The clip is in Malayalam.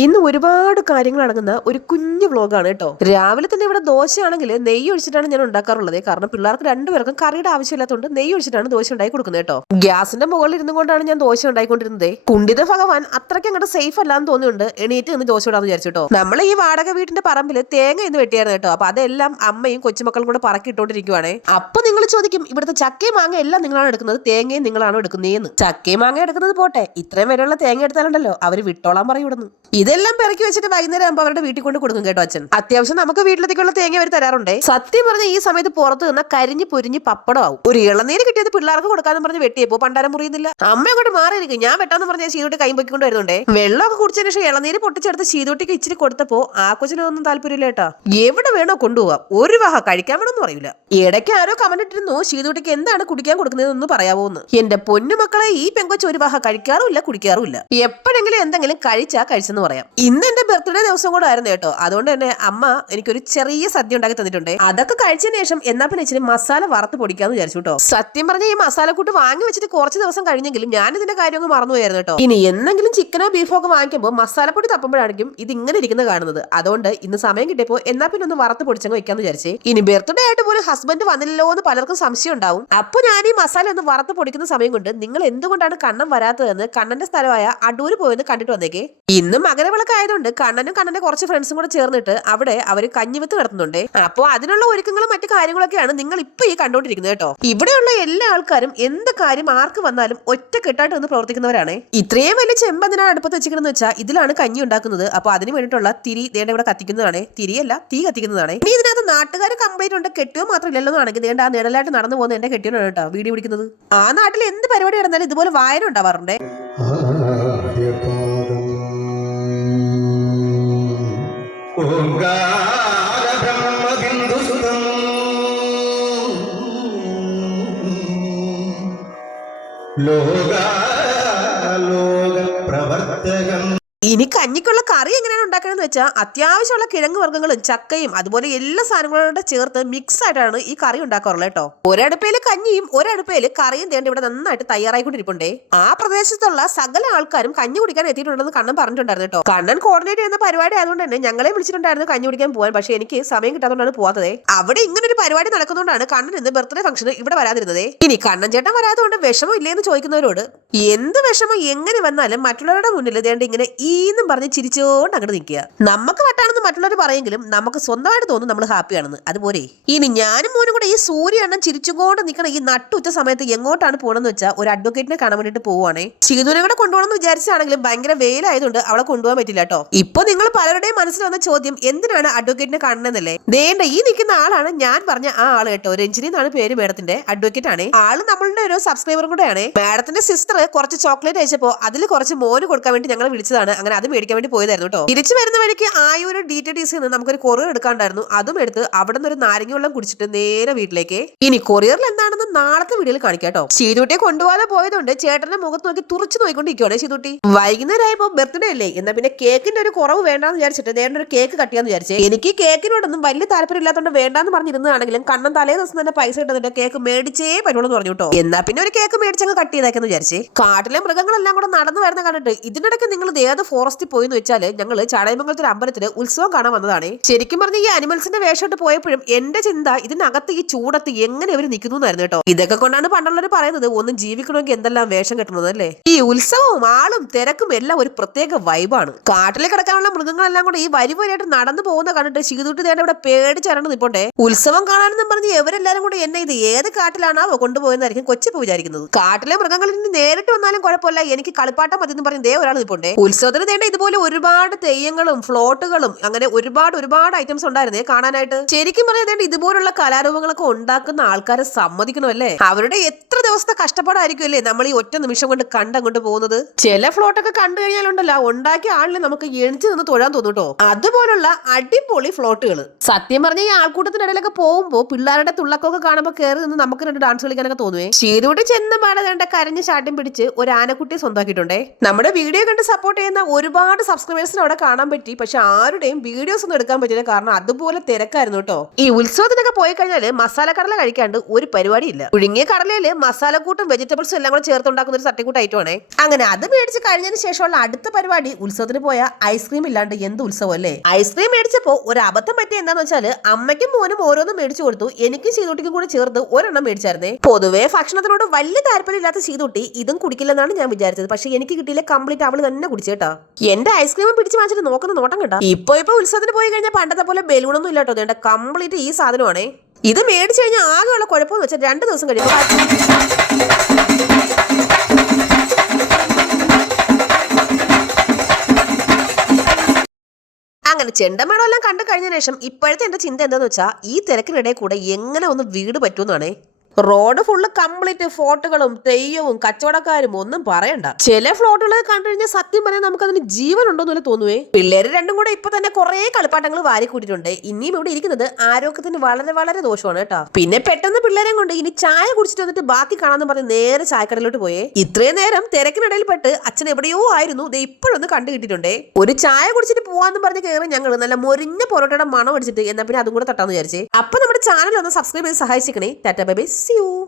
ഇന്ന് ഒരുപാട് കാര്യങ്ങൾ അടങ്ങുന്ന ഒരു കുഞ്ഞു വ്ലോഗാണ് കേട്ടോ. രാവിലെ തന്നെ ഇവിടെ ദോശയാണെങ്കിൽ നെയ്യ് ഒഴിച്ചിട്ടാണ് ഞാൻ ഉണ്ടാക്കാറുള്ളത്. കാരണം പിള്ളേർക്ക് രണ്ടുപേർക്കും കറിയുടെ ആവശ്യമില്ലാത്തതുകൊണ്ട് നെയ്യ് ഒഴിച്ചിട്ടാണ് ദോശ ഉണ്ടാക്കി കൊടുക്കുന്നത് കേട്ടോ. ഗ്യാസിന്റെ മുകളിൽ ഇരുന്നു കൊണ്ടാണ് ഞാൻ ദോശ ഉണ്ടായിക്കൊണ്ടിരുന്നത്. കുണ്ടിത ഭഗവാൻ അത്രയ്ക്ക് അങ്ങോട്ട് സേഫ് അല്ലാന്ന് തോന്നിയുണ്ട് എണീറ്റ് നിന്ന് ദോശ ഇടാന്ന് വിചാരിച്ചിട്ടോ. നമ്മൾ ഈ വാടക വീടിന്റെ പറമ്പിൽ തേങ്ങ എന്ന് വെട്ടിയായിരുന്നു കേട്ടോ. അപ്പൊ അതെല്ലാം അമ്മയും കൊച്ചുമക്കളും കൂടെ പറക്കിയിട്ടോണ്ടിരിക്കുവാണേ. അപ്പൊ നിങ്ങൾ ചോദിക്കും, ഇവിടുത്തെ ചക്കയും മാങ്ങ എല്ലാം നിങ്ങളാണ് എടുക്കുന്നത്, തേങ്ങയും നിങ്ങളാണോ എടുക്കുന്നതെന്ന്. ചക്കയും മാങ്ങ എടുക്കുന്നത് പോട്ടെ, ഇത്രയും വരെയുള്ള തേങ്ങ എടുത്താലുണ്ടല്ലോ അവര് വിട്ടോളാൻ പറയും ഇവിടുന്ന്. ഇതെല്ലാം പെറുക്കി വെച്ചിട്ട് വൈകുന്നേരം ആകുമ്പോൾ അവരുടെ വീട്ടിൽ കൊണ്ട് കൊടുക്കും കേട്ടോ അച്ഛൻ. അത്യാവശ്യം നമുക്ക് വീട്ടിലേക്കുള്ള തേങ്ങ അവർ തരാറുണ്ട്. സത്യം പറഞ്ഞ ഈ സമയത്ത് പുറത്ത് നിന്ന കരിഞ്ഞ് പൊരിഞ്ഞ് പപ്പടമാവും. ഒരു ഇളനീര് കിട്ടിയത് പിള്ളേർക്ക് കൊടുക്കാന്ന് പറഞ്ഞ് വെട്ടിയപ്പോ പണ്ടാരം മുറിയുന്നില്ല. അമ്മ അങ്ങോട്ട് മാറിയിരിക്കും. ഞാൻ വെട്ടാന്ന് പറഞ്ഞ ശീതോട്ടി കൈ പൊക്കിക്കൊണ്ട് വരുന്നുണ്ടേ. വെള്ളമൊക്കെ കുടിച്ചതിന് ശേഷം ഇളനീര് പൊട്ടിച്ചെടുത്ത് ശീതോട്ടിക്ക് ഇച്ചിരി കൊടുത്തപ്പോ ആ കൊച്ചിനൊന്നും താല്പര്യമില്ല കേട്ടാ. എവിടെ വേണോ കൊണ്ടുപോകാം, ഒരു വഹ കഴിക്കാൻ വേണമെന്ന് പറയൂല. ഇടയ്ക്ക് ആരോ കമന്റ് ഇട്ടിരുന്നു, ശീതോട്ടിക്ക് എന്താണ് കുടിക്കാൻ കൊടുക്കുന്നതെന്ന് പറയാവോന്ന്. എന്റെ പൊന്നു മക്കളെ, ഈ പെങ്കൊച്ച് ഒരു വഹ കഴിക്കാറുമില്ല കുടിക്കാറുമില്ല. എപ്പോഴെങ്കിലും എന്തെങ്കിലും കഴിച്ചാ കഴിച്ചെന്ന് പറയാം. ഇന്ന് എന്റെ ബർത്ത്ഡേ ദിവസം കൂടെ ആയിരുന്നു കേട്ടോ. അതുകൊണ്ട് തന്നെ അമ്മ എനിക്കൊരു ചെറിയ സദ്യ ഉണ്ടാക്കി തന്നിട്ടുണ്ട്. അതൊക്കെ കഴിച്ചതിന് ശേഷം എന്നാ പിന്നെ ഇച്ചിരി മസാല വറുത്ത് പൊടിക്കാന്ന് വിചാരിച്ചു കേട്ടോ. സത്യം പറഞ്ഞ ഈ മസാലക്കൂട്ട് വാങ്ങി വെച്ചിട്ട് കുറച്ച് ദിവസം കഴിഞ്ഞെങ്കിലും ഞാൻ ഇതിന്റെ കാര്യമൊക്കെ മറന്നുപോയായിരുന്നു കേട്ടോ. ഇനി എന്തെങ്കിലും ചിക്കനോ ബീഫോ ഒക്കെ വാങ്ങിക്കുമ്പോൾ മസാലപ്പൊടി തപ്പുമ്പോഴായിരിക്കും ഇത് ഇങ്ങനെ ഇരിക്കുന്നത് കാണുന്നത്. അതുകൊണ്ട് ഇന്ന് സമയം കിട്ടിയപ്പോ എന്നാ പിന്നെ ഒന്ന് വറുത്ത് പൊടിച്ചങ്ങ് വെക്കാന്ന് വിചാരിച്ചേ. ഇനി ബർത്ത്ഡേ ആയിട്ട് പോലും ഹസ്ബൻഡ് വന്നില്ലല്ലോ എന്ന് പലർക്കും സംശയം ഉണ്ടാവും. അപ്പൊ ഞാൻ ഈ മസാല ഒന്ന് വറുത്ത് പൊടിക്കുന്ന സമയം കൊണ്ട് നിങ്ങൾ എന്തുകൊണ്ടാണ് കണ്ണൻ വരാത്തതെന്ന് കണ്ണന്റെ സ്ഥലമായ അടൂര് പോയെന്ന് കണ്ടിട്ട് വന്നേക്കേ. ഇന്ന് മകരവിളക്ക് ആയതുകൊണ്ട് കണ്ണനും കണ്ണന്റെ കുറച്ച് ഫ്രണ്ട്സും കൂടെ ചേർന്നിട്ട് അവിടെ അവർ കഞ്ഞിവെത്ത് നടത്തുന്നുണ്ട്. അപ്പോൾ അതിനുള്ള ഒരുക്കങ്ങളും മറ്റു കാര്യങ്ങളൊക്കെയാണ് നിങ്ങൾ ഇപ്പൊ ഈ കണ്ടോണ്ടിരിക്കുന്നത് കേട്ടോ. ഇവിടെയുള്ള എല്ലാ ആൾക്കാരും എന്ത് കാര്യം ആർക്ക് വന്നാലും ഒറ്റക്കെട്ടായിട്ട് നിന്ന് പ്രവർത്തിക്കുന്നവരാണ്. ഇത്രയും വലിയ ചെമ്പതിനാണ് അടുപ്പത്ത് വെച്ചിരിക്കുന്നത് വെച്ചാൽ ഇതിലാണ് കഞ്ഞി ഉണ്ടാക്കുന്നത്. അപ്പൊ അതിന് വേണ്ടിയിട്ടുള്ള തിരി ദേണ്ട ഇവിടെ കത്തിക്കുന്നതാണ്. തിരിയല്ല, തീ കത്തിക്കുന്നതാണ്. ഇനി ഇതിനകത്ത് നാട്ടുകാർ കംപ്ലൈന്റ് ഉണ്ട്, കെട്ടിയോ മാത്രം ഇല്ലല്ലോ ആണെങ്കിൽ ദേണ്ട ആ നിഴലായിട്ട് നടന്നു പോകുന്ന എന്റെ കെട്ടിയോനാണ് കേട്ടോ വീഡിയോ പിടിക്കുന്നത്. ആ നാട്ടിൽ എന്ത് പരിപാടി നടന്നാലും ഇതുപോലെ വായന ഉണ്ടാവാറുണ്ട്. ഇനി കഞ്ഞിക്കുള്ള കറി എങ്ങനെയാണ് ഉണ്ടാക്കണമെന്ന് വെച്ചാൽ അത്യാവശ്യമുള്ള കിഴങ്ങ് വർഗ്ഗങ്ങളും ചക്കയും അതുപോലെ എല്ലാ സാധനങ്ങളോടെ ചേർത്ത് മിക്സ് ആയിട്ടാണ് ഈ കറി ഉണ്ടാക്കാറുള്ളത് കേട്ടോ. ഒരടുപ്പയില് കഞ്ഞിയും ഒരടുപ്പയില് കറിയും തേണ്ട ഇവിടെ നന്നായിട്ട് തയ്യാറായിക്കൊണ്ടിരിപ്പുണ്ടേ. ആ പ്രദേശത്തുള്ള സകല ആൾക്കാരും കഞ്ഞി കുടിക്കാൻ എത്തിയിട്ടുണ്ടെന്ന് കണ്ണൻ പറഞ്ഞിട്ടുണ്ടായിരുന്നു കേട്ടോ. കണ്ണൻ കോർഡിനേറ്റ് ചെയ്യുന്ന പരിപാടി ആയതുകൊണ്ട് തന്നെ ഞങ്ങളെ വിളിച്ചിട്ടുണ്ടായിരുന്നു കഞ്ഞി കുടിക്കാൻ പോകാൻ. പക്ഷേ എനിക്ക് സമയം കിട്ടാത്തതുകൊണ്ടാണ് പോകാത്തത്. അവിടെ ഇങ്ങനെ ഒരു പരിപാടി നടക്കുന്നതുകൊണ്ടാണ് കണ്ണൻ ഇന്ന് ബർത്ത്ഡേ ഫംഗ്ഷന് ഇവിടെ വരാതിരുന്നത്. ഇനി കണ്ണൻ ചേട്ടൻ വരാത്തതുകൊണ്ട് വിഷമം ഇല്ലേന്ന് ചോദിക്കുന്നവരോട് എന്ത് വിഷമം എങ്ങനെ വന്നാലും മറ്റുള്ളവരുടെ മുന്നിൽ ദേണ്ട ഇങ്ങനെ ഈന്നും പറഞ്ഞ് ചിരിച്ചോണ്ട് അങ്ങോട്ട് നിൽക്കുക. നമുക്ക് വട്ടാണെന്ന് മറ്റുള്ളവർ പറയെങ്കിലും നമുക്ക് സ്വന്തമായിട്ട് തോന്നും നമ്മൾ ഹാപ്പിയാണെന്ന്. അതുപോലെ ഇനി ഞാനും മോനും കൂടെ ഈ സൂര്യണ്ണൻ ചിരിച്ചുകൊണ്ട് നിൽക്കണ ഈ നട്ടുച്ച സമയത്ത് എങ്ങോട്ടാണ് പോകണമെന്ന് വെച്ചാൽ ഒരു അഡ്വക്കേറ്റിനെ കാണാൻ വേണ്ടിട്ട് പോവുകയാണേ. ചീതുനെ കൂടെ കൊണ്ടുപോകണമെന്ന് വിചാരിച്ചാണെങ്കിലും ഭയങ്കര വെയിലായതുകൊണ്ട് അവളെ കൊണ്ടുപോകാൻ പറ്റില്ല കേട്ടോ. ഇപ്പൊ നിങ്ങൾ പലരുടെയും മനസ്സിൽ വന്ന ചോദ്യം എന്തിനാണ് അഡ്വക്കേറ്റിനെ കാണണമെന്നല്ലേ. ദേണ്ട ഈ നിൽക്കുന്ന ആളാണ് ഞാൻ പറഞ്ഞ ആ ആള് കേട്ടോ. രഞ്ജിനി എന്നാണ് പേര് മേഡത്തിന്റെ. അഡ്വക്കേറ്റ് ആണ് ആള്. നമ്മളുടെ ഒരു സബ്സ്ക്രൈബറും കൂടെയാണ്. മേഡത്തിന്റെ സിസ്റ്റർ കുറച്ച് ചോക്ലേറ്റ് അയച്ചപ്പോ അതിൽ കുറച്ച് മോന് കൊടുക്കാൻ വേണ്ടി ഞങ്ങൾ വിളിച്ചതാണ്. അങ്ങനെ അത് മേടിക്കാൻ വേണ്ടി പോയതായിരുന്നു കേട്ടോ. തിരിച്ചു വരുന്ന വഴിക്ക് ആയൂര് DTDC നമുക്കൊരു കൊറിയർ എടുക്കാണ്ടായിരുന്നു. അതും എടുത്ത് അവിടെ നിന്ന് ഒരു നാരങ്ങ വെള്ളം കുടിച്ചിട്ട് നേരെ വീട്ടിലേക്ക്. ഇനി കൊറിയറിൽ എന്താണെന്ന് നാളത്തെ വീഡിയോയിൽ കാണിക്കാം കേട്ടോ. ചീതുട്ടിയെ കൊണ്ടുപോകാതെ പോയതുകൊണ്ട് ചേട്ടന്റെ മുഖത്ത് നോക്കി തുറച്ചു നോക്കിക്കൊണ്ടിരിക്കുകയാണ് ചീതുട്ടി. വൈകുന്നേരം ആയപ്പോ ബർത്ത്ഡേ അല്ലേ, എന്നാ പിന്നെ കേക്കിന്റെ ഒരു കുറവ് വേണ്ടാന്ന് വിചാരിച്ചിട്ട് നേരെ ഒരു കേക്ക് കട്ട് ചെയ്യാന്ന് വിചാരിച്ചേ. എനിക്ക് കേക്കിനോടൊന്നും വലിയ താല്പര്യം ഇല്ലാത്തതുകൊണ്ട് വേണ്ടാന്ന് പറഞ്ഞിരുന്നതാണെങ്കിലും കണ്ണൻ തലേ ദിവസം തന്നെ പൈസ ഇട്ടതിന്റെ കേക്ക് മേടിച്ചേ പറ്റുള്ളൂ എന്ന് പറഞ്ഞു കേട്ടോ. എന്നാ പിന്നെ ഒരു കേക്ക് മേടിച്ചങ്ങ് കട്ട് ചെയ്തേക്കെന്ന് വിചാരിച്ചേ. കാട്ടിലെ മൃഗങ്ങളെല്ലാം കൂടെ നടന്നു വരുന്ന കണ്ടിട്ട് ഇതിനിടയ്ക്ക് നിങ്ങൾ ഏത് ഫോറസ്റ്റിൽ പോയെന്ന് വെച്ചാൽ ഞങ്ങള് ചാടയമംഗലത്തെ അമ്പലത്തില് ഉത്സവം കാണാൻ വന്നതാണ്. ശരിക്കും പറഞ്ഞ ഈ അനിമൽസിന്റെ വേഷമായിട്ട് പോയപ്പോഴും എന്റെ ചിന്ത ഇതിനകത്ത് ഈ ചൂടത്ത് എങ്ങനെ അവർ നിൽക്കുന്നു എന്നായിരുന്നു കേട്ടോ. ഇതൊക്കെ കൊണ്ടാണ് പണ്ടുള്ളവർ പറയുന്നത് ഒന്നും ജീവിക്കണമെങ്കിൽ എന്തെല്ലാം വേഷം കെട്ടണത് അല്ലേ. ഈ ഉത്സവവും ആളും തിരക്കും എല്ലാം ഒരു പ്രത്യേക വൈബാണ്. കാട്ടിലെ കിടക്കാനുള്ള മൃഗങ്ങളെല്ലാം കൂടെ ഈ വരിവരിയായിട്ട് നടന്നു പോകുന്ന കണ്ടിട്ട് ശീതുട്ടി തേണ്ട ഇവിടെ പേടിച്ചരണ്ട് നിൽപ്പുണ്ടേ. ഉത്സവം കാണാനെന്നും പറഞ്ഞ് എവരെല്ലാരും കൂടെ എന്നെ ഇത് ഏത് കാട്ടിലാണോ കൊണ്ടുപോയെന്നായിരിക്കും കൊച്ചിപ്പോ വിചാരിക്കുന്നത്. കാട്ടിലെ മൃഗങ്ങളിൽ നിന്ന് നേരിട്ട് വന്നാലും കുഴപ്പമില്ല, എനിക്ക് കളിപ്പാട്ടം മതി എന്ന് പറഞ്ഞ് ഒരാൾ നിൽപ്പുണ്ടേ. ഉത്സവത്തിന് തേണ്ട ഇതുപോലെ ഒരുപാട് തെയ്യങ്ങളും ഫ്ലോട്ടുകളും അങ്ങനെ ഒരുപാട് ഐറ്റംസ് ഉണ്ടായിരുന്നേ കാണാനായിട്ട്. ശരിക്കും പറഞ്ഞാൽ ഇതുപോലുള്ള കലാരൂപങ്ങളൊക്കെ ഉണ്ടാക്കുന്ന ആൾക്കാരെ സമ്മതിക്കണമല്ലേ. അവരുടെ എത്ര ദിവസത്തെ കഷ്ടപ്പാടായിരിക്കും അല്ലേ നമ്മൾ ഈ ഒറ്റ നിമിഷം കൊണ്ട് കണ്ടങ്ങോട്ട് പോകുന്നത്. ചില ഫ്ലോട്ടൊക്കെ കണ്ടു കഴിഞ്ഞാലുണ്ടല്ലോ ഉണ്ടാക്കിയ ആളിനെ നമുക്ക് എണിച്ച് നിന്ന് തൊഴാൻ തോന്നും കേട്ടോ. അതുപോലുള്ള അടിപൊളി ഫ്ലോട്ടുകൾ. സത്യം പറഞ്ഞ ഈ ആൾക്കൂട്ടത്തിനിടയിലൊക്കെ പോകുമ്പോ പിള്ളേരുടെ തുള്ളക്കൊക്കെ കാണുമ്പോൾ കയറി നിന്ന് നമുക്ക് രണ്ട് ഡാൻസ് കളിക്കാനൊക്കെ തോന്നുവേ. ശീതോട്ടി ചെന്ന് പാടെ കരഞ്ഞ് ശാഠ്യം പിടിച്ച് ഒരു ആനക്കുട്ടിയെ സ്വന്തമാക്കിയിട്ടുണ്ടേ. നമ്മുടെ വീഡിയോ കണ്ട് സപ്പോർട്ട് ചെയ്യുന്ന ഒരുപാട് സബ്സ്ക്രൈബേഴ്സിന് അവിടെ കാണാൻ പറ്റി. പക്ഷെ ആരുടെയും വീഡിയോസ് ഒന്നും എടുക്കാൻ പറ്റില്ല, കാരണം അതുപോലെ തിരക്കായിരുന്നു കേട്ടോ. ഈ ഉത്സവത്തിനൊക്കെ പോയി കഴിഞ്ഞാൽ മസാല കടല കഴിക്കാണ്ട് ഒരു പരിപാടിയില്ല. പുഴുങ്ങിയ കടലയില് മസാലക്കൂട്ടും വെജിറ്റബിൾസും എല്ലാം കൂടെ ചേർത്തുണ്ടാക്കുന്ന ഒരു തട്ടിക്കൂട്ട് ഐറ്റമാണേ. അങ്ങനെ അത് മേടിച്ച് കഴിഞ്ഞതിന് ശേഷമുള്ള അടുത്ത പരിപാടി ഉത്സവത്തിന് പോയ ഐസ്ക്രീം ഇല്ലാണ്ട് എന്ത് ഉത്സവം അല്ലേ. ഐസ്ക്രീം മേടിച്ചപ്പോ ഒരു അബദ്ധം പറ്റി എന്താന്ന് വെച്ചാൽ അമ്മയ്ക്കും മോനും ഓരോന്നും മേടിച്ചു കൊടുത്തു. എനിക്കും ചീതൂട്ടിക്കും കൂടി ചേർത്ത് ഒരെണ്ണം മേടിച്ചായിരുന്നേ. പൊതുവേ ഭക്ഷണത്തിനോട് വലിയ താല്പര്യമില്ലാത്ത ചീതൂട്ടി ഇതും കുടിക്കില്ലെന്നാണ് ഞാൻ വിചാരിച്ചത്. പക്ഷെ എനിക്ക് കിട്ടിയില്ല, കംപ്ലീറ്റ് അവള് തന്നെ കുടിച്ചേട്ടാ. എന്റെ ഐസ്ക്രീം പിടിച്ച് വാങ്ങിച്ചിട്ട് നോക്കുന്ന നോട്ടം കേട്ടോ. ഇപ്പൊ ഉത്സവത്തിന് പോയി കഴിഞ്ഞാൽ പണ്ടത്തെ പോലെ ബലൂണൊന്നും ഇല്ലാട്ടോ. വേണ്ട, കംപ്ലീറ്റ് ഈ സാധനമാണേ. ഇത് മേടിച്ചു കഴിഞ്ഞാൽ ആകെയുള്ള കുഴപ്പമെന്ന് വെച്ചാൽ 2 ദിവസം കഴിയുമ്പോൾ അങ്ങനെ ചെണ്ടമേളം എല്ലാം കണ്ടു കഴിഞ്ഞ ശേഷം ഇപ്പോഴത്തെ എന്റെ ചിന്ത എന്താന്ന് വെച്ചാൽ ഈ തിരക്കിനിടയിൽ കൂടെ എങ്ങനെ ഒന്ന് വീട് പറ്റുമെന്നാണേ. റോഡ് ഫുള്ള് കംപ്ലീറ്റ് ഫോട്ടോകളും തെയ്യവും കച്ചവടക്കാരും ഒന്നും പറയണ്ട. ചില ഫ്ലോട്ടുകൾ കണ്ടു കഴിഞ്ഞാൽ സത്യം പറഞ്ഞാൽ നമുക്ക് അതിന് ജീവൻ ഉണ്ടോന്ന് തോന്നുവേ. പിള്ളേര് രണ്ടും കൂടെ ഇപ്പൊ തന്നെ കുറെ കളിപ്പാട്ടങ്ങൾ വാരി കൂട്ടിയിട്ടുണ്ട്. ഇനിയും ഇവിടെ ഇരിക്കുന്നത് ആരോഗ്യത്തിന് വളരെ വളരെ ദോഷമാണ് കേട്ടോ. പിന്നെ പെട്ടെന്ന് പിള്ളേരെ കൊണ്ട് ഇനി ചായ കുടിച്ചിട്ട് വന്നിട്ട് ബാക്കി കാണാന്ന് പറഞ്ഞ് നേരെ ചായക്കടയിലോട്ട് പോയേ. ഇത്രയും നേരം തിരക്കിനിടയിൽ പെട്ട് അച്ഛൻ എവിടെയോ ആയിരുന്നു, ഇപ്പോഴൊന്ന് കണ്ടു കിട്ടിയിട്ടുണ്ടേ. ഒരു ചായ കുടിച്ചിട്ട് പോവാന്ന് പറഞ്ഞ് കയറി ഞങ്ങൾ നല്ല മൊരിഞ്ഞ പൊറോട്ടയുടെ മണം അടിച്ചിട്ട് എന്നാ പിന്നെ അതും കൂടെ തട്ടാന്ന് വിചാരിച്ചേ. അപ്പൊ നമ്മുടെ ചാനൽ ഒന്ന് സബ്സ്ക്രൈബ് ചെയ്ത് സഹായിച്ചിരിക്കണേ. Tata bye bye, see you.